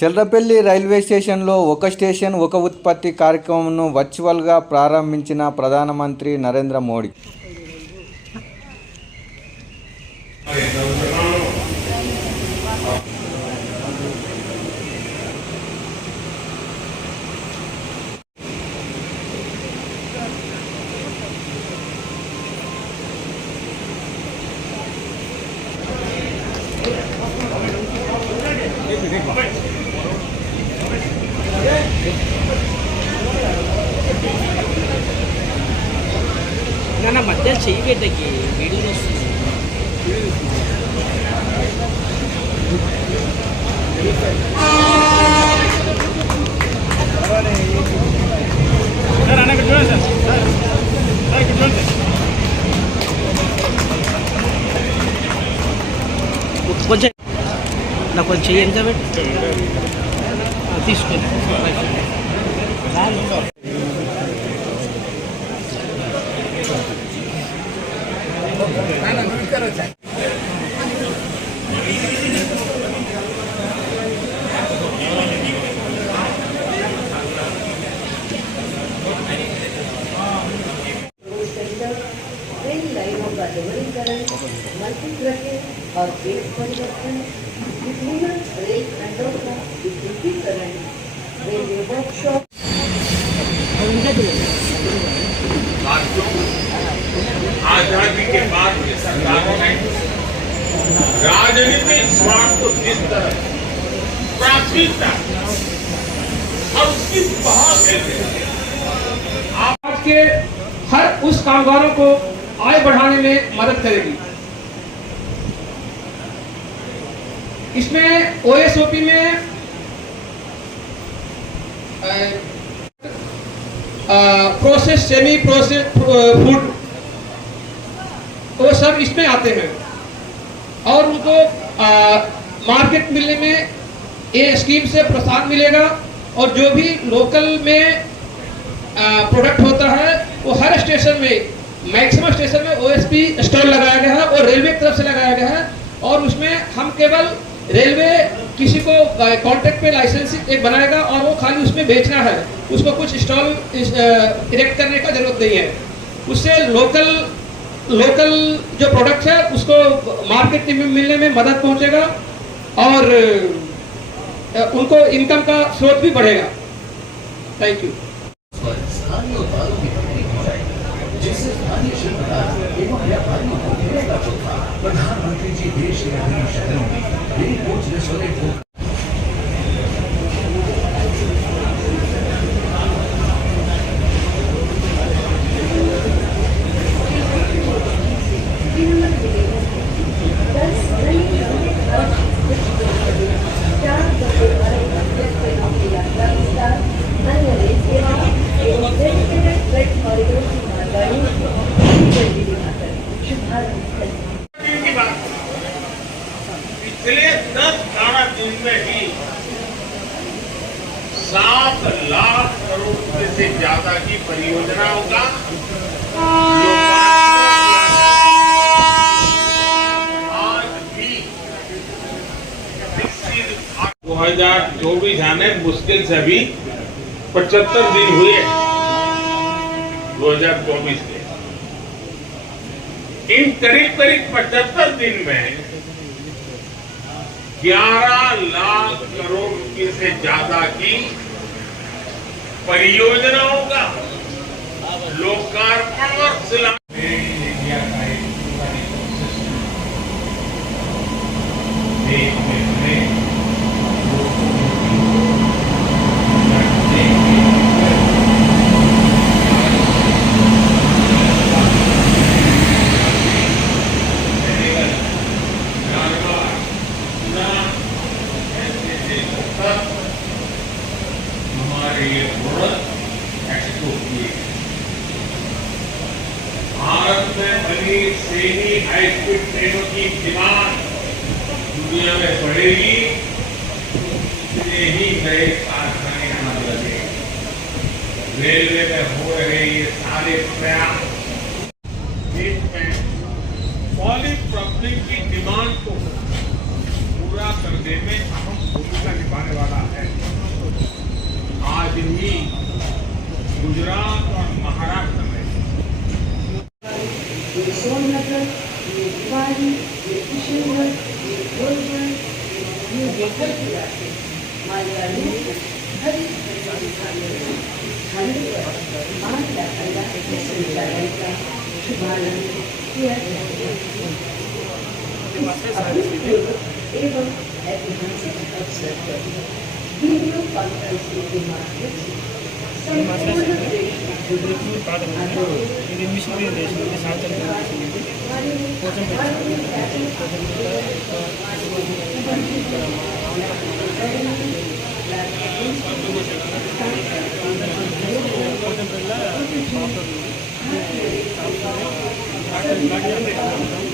Cherlapally railway స్టేషన్లో ఒక station ఒక ఉత్పత్తి కార్యక్రమంను వర్చువల్గా ప్రారంభించిన ప్రధానమంత్రి నరేంద్ర మోడీ. నా చెయ్యి పెట్టకి వీడియోలు వస్తుంది సార్ అన్న ఇక్కడ చూడండి సార్. సార్ సార్ ఇక్కడ చూడండి. కొంచెం నాకు కొంచెం చెయ్యి ఎంత పెట్టి. Buenas. को प्राथमिकता और उसकी देते आज के हर उस कामगारों को आय बढ़ाने में मदद करेगी। इसमें ओएसओपी में प्रोसेस सेमी प्रोसेस फ़ूड वो सब इसमें आते हैं। और उनको मार्केट मिलने में ये स्कीम से प्रोत्साहन मिलेगा और जो भी लोकल में प्रोडक्ट होता है, वो हर स्टेशन में मैक्सिमम स्टेशन में ओएसपी स्टॉल लगाया गया है और रेलवे की तरफ़ से लगाया गया है और उसमें हम केवल रेलवे किसी को कॉन्ट्रैक्ट पे लाइसेंस एक बनाएगा और वो खाली उसमें बेचना है। उसको कुछ स्टॉल इरेक्ट करने का ज़रूरत नहीं है। उससे लोकल लोकल जो प्रोडक्ट है, उसको मार्केट में मिलने में मदद पहुंचेगा। और उनको इनकम का स्रोत भी बढ़ेगा। थैंक यू प्रधानमंत्री जी, देश के विभिन्न शहरों में एक कोच रेस्टोरेंट 2024 आने मुश्किल से अभी पचहत्तर दिन हुए 2024 के। इन करीब करीब पचहत्तर दिन में 11 लाख करोड़ की से ज़्यादा की परियोजनाओं का लोकार्पण और शिलान्यास में हो रहे ये सारे प्रयास देश में पॉली पब्लिक की डिमांड को पूरा करने में अहम भूमिका निभाने वाला है। आज ही गुजरात और महाराष्ट्र में। सोननगर ये एक हमें आठ लाख अल्लाह संचालन का शुभारंभ किया एवं ऐतिहासिक अवसर पर वीडियो कॉन्फ्रेंसिंग के माध्यम से संपूर्ण देश में 아, 그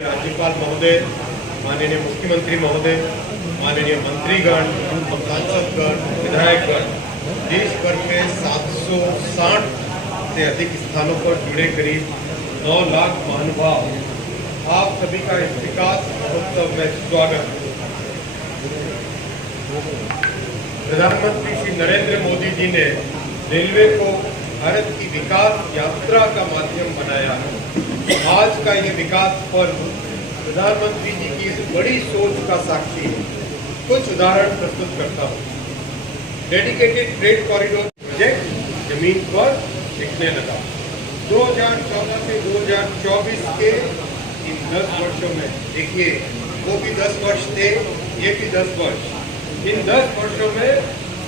राज्यपाल महोदय, माननीय मुख्यमंत्री महोदय, माननीय मंत्रीगण, सांसदगण, विधायकगण देश भर में 760 से अधिक स्थानों पर जुड़े करीब 9 लाख महानुभाव। आप सभी का इस विकास महोत्सव में स्वागत। प्रधानमंत्री श्री नरेंद्र मोदी जी ने रेलवे को भारत की विकास यात्रा का माध्यम बनाया है। आज का ये विकास पर्व प्रधानमंत्री जी की इस बड़ी सोच का साक्षी है। कुछ उदाहरण प्रस्तुत करता हूँ। डेडिकेटेड ट्रेड कॉरिडोर प्रोजेक्ट ज़मीन पर टिकने लगा। 2014 से 2024 के इन 10 वर्षों में, देखिए, वो भी 10 वर्ष थे, ये भी 10 वर्ष। इन 10 वर्षों में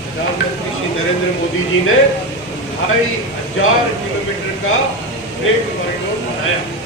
प्रधानमंत्री श्री नरेंद्र मोदी जी ने ढाई हज़ार किलोमीटर का रेल कॉरिडोर बनाया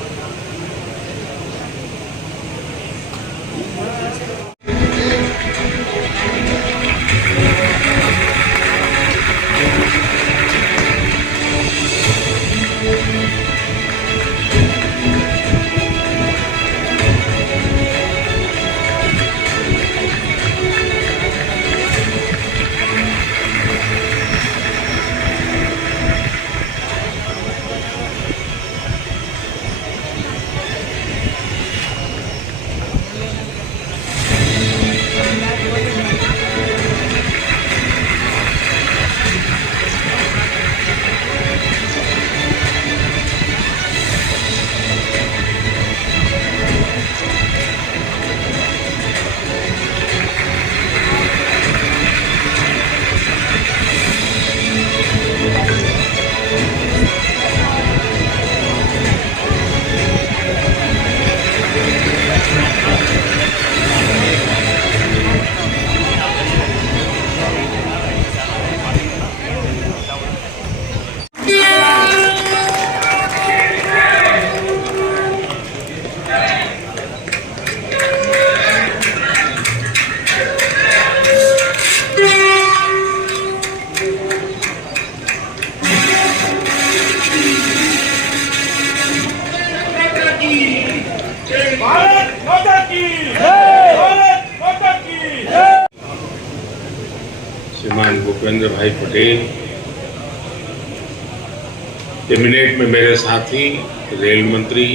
कैबिनेट में मेरे साथी, रेल मंत्री,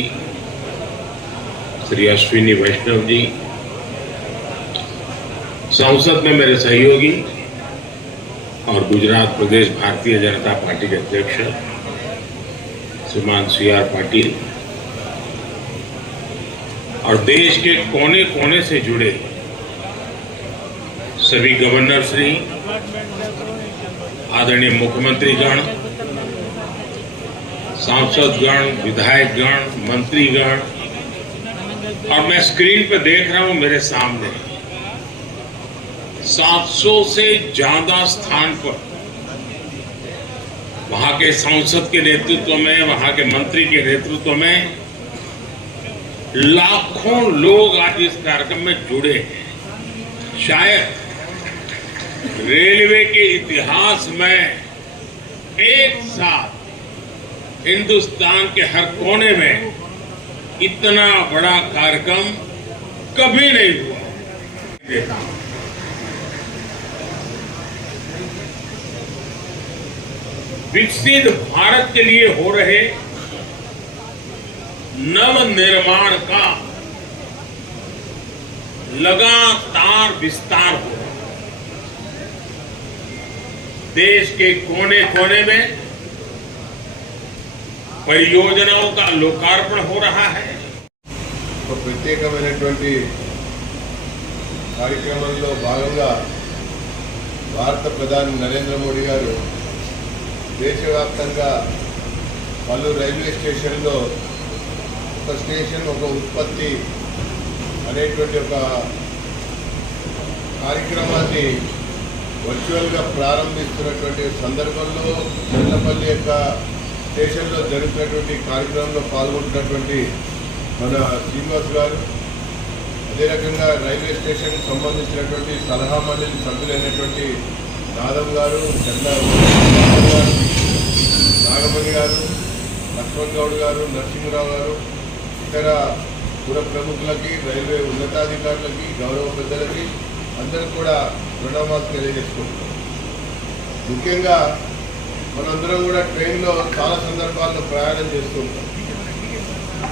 श्री अश्विनी वैष्णव जी, संसद में मेरे सहयोगी और गुजरात प्रदेश भारतीय जनता पार्टी के अध्यक्ष, श्रीमान सी आर पाटिल, और देश के कोने कोने से जुड़े सभी गवर्नर श्री, आदरणीय मुख्यमंत्री गण सांसदगण, विधायकगण, मंत्रीगण। और मैं स्क्रीन पर देख रहा हूँ मेरे सामने। 700 से ज़्यादा स्थान पर वहाँ के सांसद के नेतृत्व में, वहाँ के मंत्री के नेतृत्व में लाखों लोग आज इस कार्यक्रम में जुड़े हैं। शायद रेलवे के इतिहास में एक साथ हिंदुस्तान के हर कोने में इतना बड़ा कार्यक्रम कभी नहीं हुआ। विकसित भारत के लिए हो रहे नव निर्माण का लगातार विस्तार हो देश के कोने कोने में परियोजनाओं का लोकार्पण हो रहा है ఒక ప్రత్యేకమైనటువంటి కార్యక్రమంలో భాగంగా భారత ప్రధాని నరేంద్ర మోడీ గారు దేశవ్యాప్తంగా పలు రైల్వే స్టేషన్లో ఒక స్టేషన్ ఒక ఉత్పత్తి అనేటువంటి ఒక కార్యక్రమాన్ని వర్చువల్గా ప్రారంభిస్తున్నటువంటి సందర్భంలో చెల్లపల్లి యొక్క స్టేషన్లో జరుగుతున్నటువంటి కార్యక్రమంలో పాల్గొంటున్నటువంటి మన శ్రీనివాస్ గారు అదే రకంగా రైల్వే స్టేషన్కి సంబంధించినటువంటి సలహా మండలి సభ్యులైనటువంటి యాదవ్ గారు చంద్ర గారు నాగమణి గారు లక్ష్మణ్ గౌడ్ గారు నరసింహరావు గారు ఇతర పుర ప్రముఖులకి రైల్వే ఉన్నతాధికారులకి గౌరవ పెద్దలకి అందరికి కూడా ప్రణామాలు తెలియజేసుకుంటున్నారు ముఖ్యంగా మనందరం కూడా ట్రైన్లో చాలా సందర్భాల్లో ప్రయాణం చేస్తూ ఉంటాం.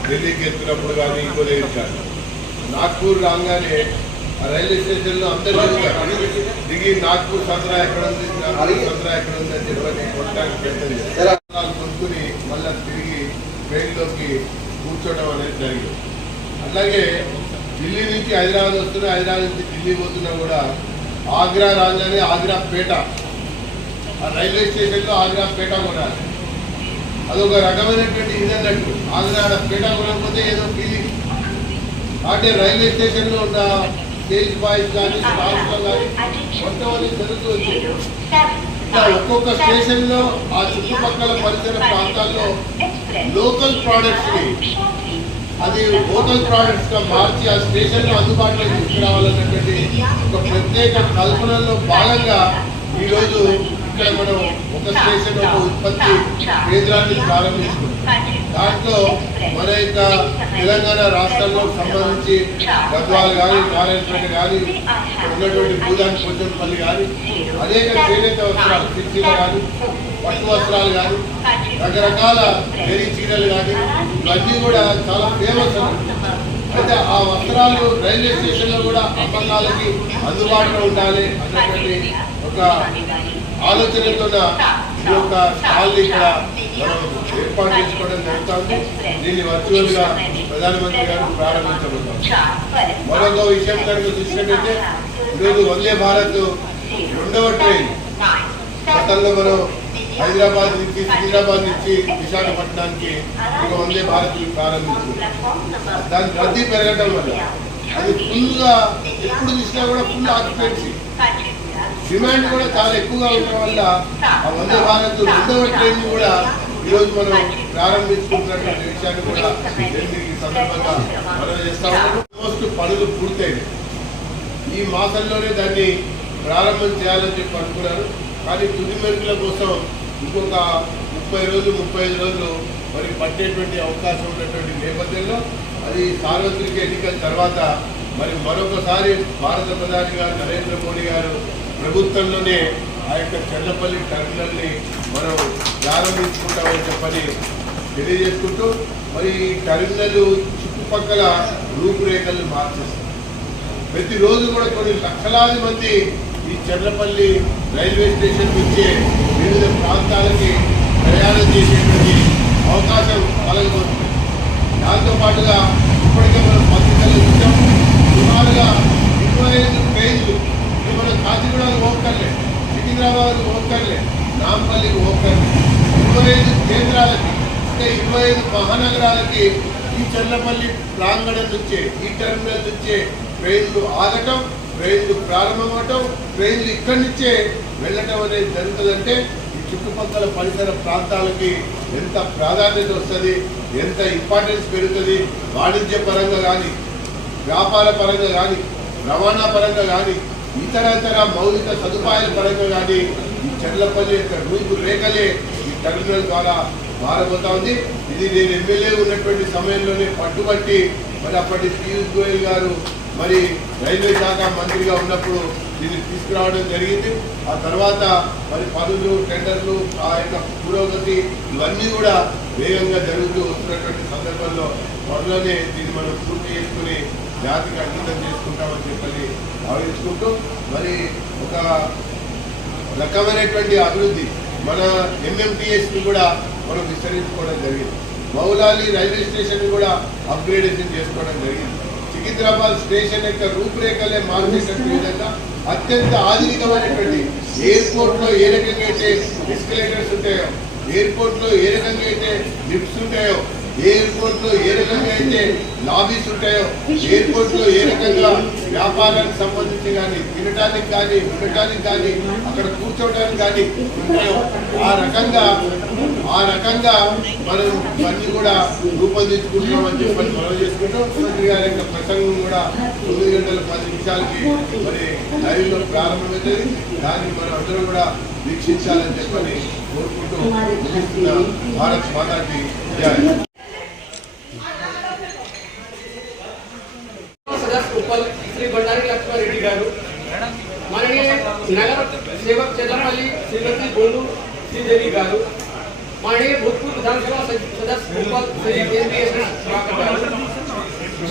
ఢిల్లీకి వెళ్తున్నప్పుడు కానీ ఇంకో దగ్గర కానీ. నాగ్పూర్ రాగానే ఆ రైల్వే స్టేషన్లో అందరూ దిగి నాగ్పూర్ సత్రా ఎక్కడ ఉంది? సత్రా ఎక్కడ ఉంది అని చెప్పని కొట్టడానికి ప్రయత్నం కొనుక్కుని మళ్ళీ తిరిగి ట్రైన్లోకి కూర్చోవడం అనేది జరిగింది. అలాగే ఢిల్లీ నుంచి హైదరాబాద్ వస్తున్నా హైదరాబాద్ నుంచి ఢిల్లీ పోతున్నా కూడా ఆగ్రా రాగానే ఆగ్రా పేట ఆ రైల్వే స్టేషన్లో ఆగ్రా పేట కొనాలి అదొక రకమైనటువంటి ఇది అన్నట్టు ఆగ్రా పేట కొనకపోతే ఏదో ఫీలింగ్. అంటే రైల్వే స్టేషన్లో ఉన్న స్టేజ్ బాయ్స్ కానీ స్టాఫ్లో కానీ మొత్తం జరుగుతూ వచ్చింది. ఒక్కొక్క స్టేషన్లో ఆ చుట్టుపక్కల పరిసర ప్రాంతాల్లో లోకల్ ప్రోడక్ట్స్ని అది లోకల్ ప్రోడక్ట్స్గా మార్చి ఆ స్టేషన్లో అందుబాటులోకి తీసుకురావాలన్నటువంటి ఒక ప్రత్యేక కల్పనలో భాగంగా ఈ రోజు ఇక్కడ మనం ఒక స్టేషన్ ఒక ఉత్పత్తి కేంద్రాన్ని ప్రారంభించుకున్నాం దాంట్లో మన యొక్క తెలంగాణ రాష్ట్రంలో సంబంధించి గద్వాలు కానీ నారాయణపేట కానీ ఉన్నటువంటి భూదాన్ కొంచెంపల్లి కానీ అనేక చేనేత వస్త్రాలు సిరిచీర కానీ పట్టు వస్త్రాలు కానీ రకరకాల వెరీ చీరలు కానీ ఇవన్నీ కూడా చాలా ఫేమస్ అయితే ఆ వస్త్రాలు రైల్వే స్టేషన్లో కూడా అమ్మకాలకి అందుబాటులో ఉండాలి అన్నటువంటి ఒక ఆలోచనతో ఈ యొక్క స్టాల్ ఇక్కడ మనం ఏర్పాటు చేసుకోవడం జరుగుతుంది. దీన్ని వర్చువల్గా ప్రధానమంత్రి గారు ప్రారంభించబోతాం మరొక విషయం కనుక చూసినట్టయితే ఈరోజు వందే భారత్ రెండవ ట్రైన్. గతంలో మనం హైదరాబాద్ నుంచి సికింద్రాబాద్ నుంచి విశాఖపట్నానికి ఒక వందే భారత్ ప్రారంభించింది దాని రద్దీ పెరగడం వల్ల అది ఫుల్గా ఎప్పుడు చూసినా కూడా ఫుల్ ఆక్యుపెన్సీ డిమాండ్ కూడా చాలా ఎక్కువగా ఉండడం వల్ల ఆ వందే భారత్ రెండవ ట్రైన్ కూడా ఈరోజు మనం ప్రారంభించుకుంటున్నటువంటి విషయాన్ని కూడా నేను ఈ సందర్భంగా మనం చేస్తా ఆల్మోస్ట్ పనులు పూర్తయినాయి. ఈ మాసంలోనే దాన్ని ప్రారంభం చేయాలని చెప్పి అనుకున్నారు. కానీ తుది మెరుగుల కోసం ఇంకొక ముప్పై రోజులు ముప్పై ఐదు రోజులు మరి పట్టేటువంటి అవకాశం ఉన్నటువంటి నేపథ్యంలో అది సార్వత్రిక ఎన్నికల తర్వాత మరి మరొకసారి భారత ప్రధాని గారు నరేంద్ర మోడీ గారు ప్రభుత్వంలోనే ఆ యొక్క చెల్లపల్లి టర్మినల్ని మనం ప్రారంభించుకుంటామని చెప్పని తెలియజేసుకుంటూ మరి ఈ టర్మినల్ చుట్టుపక్కల రూపురేఖలు మార్చేస్తాం. ప్రతిరోజు కూడా కొన్ని లక్షలాది మంది ఈ చెర్లపల్లి రైల్వే స్టేషన్ నుంచి వివిధ ప్రాంతాలకి ప్రయాణం చేసేటువంటి అవకాశం కలగబోతుంది దాంతో పాటుగా ఇప్పటికే మనం పత్రికలు చూసాం. సుమారుగా ఇరవై ఐదు ట్రైన్లు ఇది మనం కాచిగూడకు పోక్కర్లే సికింద్రాబాద్ పోక్కర్లే నాంపల్లికి పోక్కర్లే ఇరవై ఐదు కేంద్రాలకి అంటే ఇరవై ఐదు మహానగరాలకి ఈ చెర్లపల్లి ప్రాంగణం నుంచే ఈ టెర్మినల్ నుంచే ట్రైన్లు ఆగటం ట్రైన్లు ప్రారంభమవటం ట్రైన్లు ఇక్కడి నుంచే వెళ్ళటం అనేది జరుగుతుందంటే ఈ చుట్టుపక్కల పరిసర ప్రాంతాలకి ఎంత ప్రాధాన్యత వస్తుంది ఎంత ఇంపార్టెన్స్ పెరుగుతుంది వాణిజ్య పరంగా కానీ వ్యాపార పరంగా కానీ రవాణా పరంగా కానీ ఇతర ఇతర మౌలిక సదుపాయాల పరంగా కానీ ఈ చెర్లపల్లి యొక్క రూపు రేఖలే ఈ టెర్మినల్ ద్వారా మారబోతా ఉంది. ఇది నేను ఎమ్మెల్యే ఉన్నటువంటి సమయంలోనే పట్టుబట్టి మరి అప్పటి పీయూష్ గోయల్ గారు మరి రైల్వే శాఖ మంత్రిగా ఉన్నప్పుడు దీన్ని తీసుకురావడం జరిగింది. ఆ తర్వాత మరి పనులు టెండర్లు ఆ యొక్క పురోగతి ఇవన్నీ కూడా వేగంగా జరుగుతూ వస్తున్నటువంటి సందర్భంలో త్వరలోనే దీన్ని మనం పూర్తి చేసుకుని జాతికి అంకితం చేసుకుంటామని చెప్పని భావించుకుంటూ మరి ఒక రకమైనటువంటి అభివృద్ధి మన ఎంఎంటీఎస్ని కూడా మనం విస్తరించుకోవడం జరిగింది. మౌలాలి రైల్వే స్టేషన్ కూడా అప్గ్రేడేషన్ చేసుకోవడం జరిగింది. సికింద్రాబాద్ స్టేషన్ యొక్క రూపురేఖలే మార్చేటటువంటి విధంగా అత్యంత ఆధునికమైనటువంటి ఎయిర్పోర్ట్లో ఏ రకంగా అయితే ఎస్కలేటర్స్ ఉంటాయో ఎయిర్పోర్ట్లో ఏ రకంగా అయితే లిఫ్ట్స్ ఉంటాయో ఎయిర్పోర్ట్లో ఏ రకంగా అయితే లాబీస్ ఉంటాయో ఎయిర్పోర్ట్లో ఏ రకంగా వ్యాపారానికి సంబంధించి కానీ తినడానికి కానీ ఉండటానికి కానీ అక్కడ కూర్చోవడానికి కానీ ఉంటాయో ఆ రకంగా ఆ రకంగా మనం ఇవన్నీ కూడా రూపొందించుకుంటున్నామని చెప్పి మనం చేసుకుంటూ. ముఖ్యమంత్రి గారి యొక్క ప్రసంగం కూడా తొమ్మిది గంటల పది నిమిషాలకి మరి లైవ్లో ప్రారంభమవుతుంది దాన్ని మనం అందరూ కూడా వీక్షించాలని చెప్పని కోరుకుంటూ భారత్ మాతాకి सदस्य उपल श्री भंडारी लक्ष्मण रेड्डी गारू माननीय नगर सेवक चंद्रपल्ली श्रीमती गोलू श्रीदेवी गारू माननीय भूतपूर्व विधानसभा सदस्य Uppal Shri N B S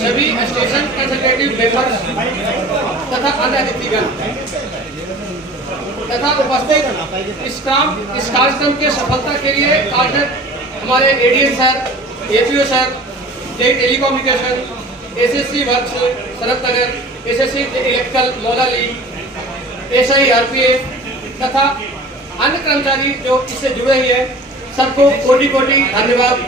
सभी स्टेशन कंसल्टेटिव मेंबर्स तथा अन्य अतिथिगण तथा उपस्थित स्टाफ इस कार्यक्रम के सफलता के लिए कार्यरत हमारे ADM sir APO sir telecommunication SSC works Sarat Nagar SSC electrical Moulali SI RPA तथा अन्य कर्मचारी जो इससे जुड़े हुए हैं, सबको कोटि कोटि धन्यवाद।